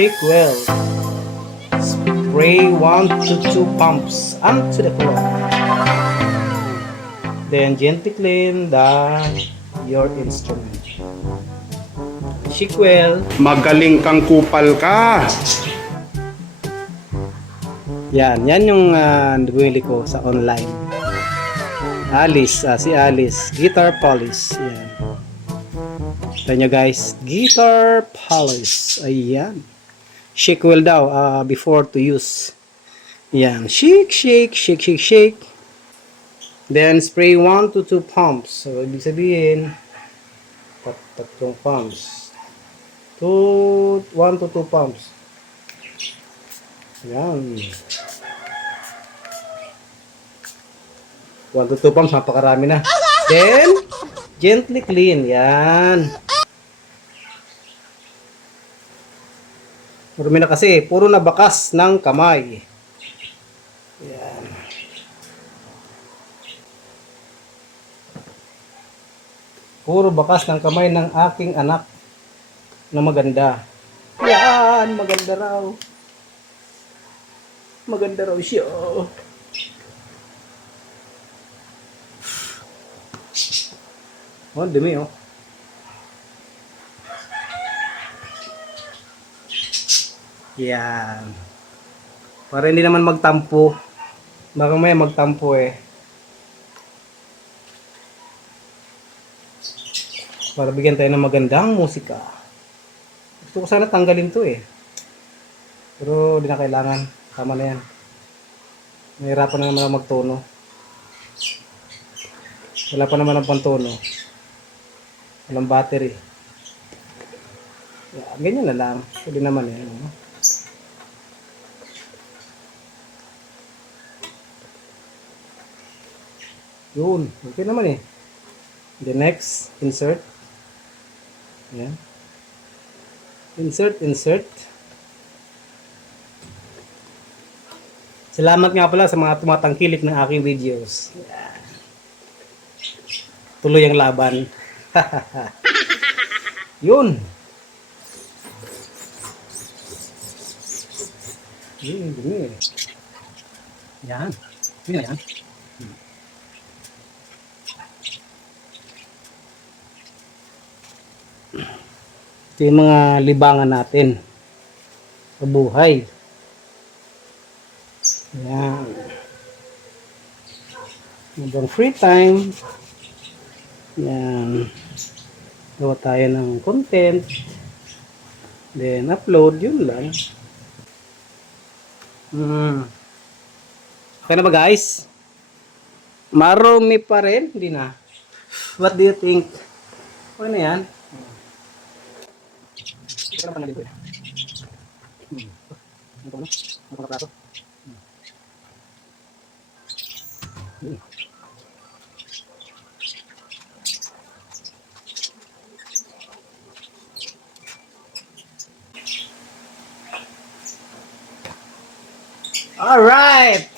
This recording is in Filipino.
shake well. Spray 1 to 2 pumps onto the floor. Then gently clean your instrument. Shake well. Magaling kang kupal ka. Yan yung nabili ko sa online. Si Alice, guitar polish. Yan. Ito nyo guys, guitar polish. Ayan. Shake well daw before to use. Yan. Shake, shake, shake, shake, shake. Then spray 1 to 2 pumps. So, ibig sabihin, tatlong pumps. 1 to 2 pumps. Yan. 1 to 2 pumps, napakarami na. Then, gently clean. Yan. Marumi na kasi, puro na bakas ng kamay. Yan. Puro bakas ng kamay ng aking anak na maganda. Yan, maganda raw. Maganda raw siya. Oh, dumi oh. Yan. Para hindi naman magtampo. Baka may magtampo eh. Para bigyan tayo ng magandang musika. Gusto ko sana tanggalin to eh. Pero di na kailangan. Tama na yan. Nahirapan na naman ako magtono. Wala pa naman ang pantono. Walang battery. Yeah, ganyan na lang. Pwede naman eh. Yun. Okay naman eh. The next, insert. Yan. Insert. Salamat nga pala sa mga tumatangkilik ng aking videos. Yan. Tuloy ang laban. Yun. Yun, dumi. Yan. Yun na yan. Ito yung mga libangan natin sa buhay. Yan. Habang free time, yan. Gawa tayo ng content. Then, upload. Yun lang. Okay na ba guys? Marumi pa rin? Hindi na. What do you think? Okay na yan? Ito lang pangalin ko eh. Ito na? Ito na prato? Alright!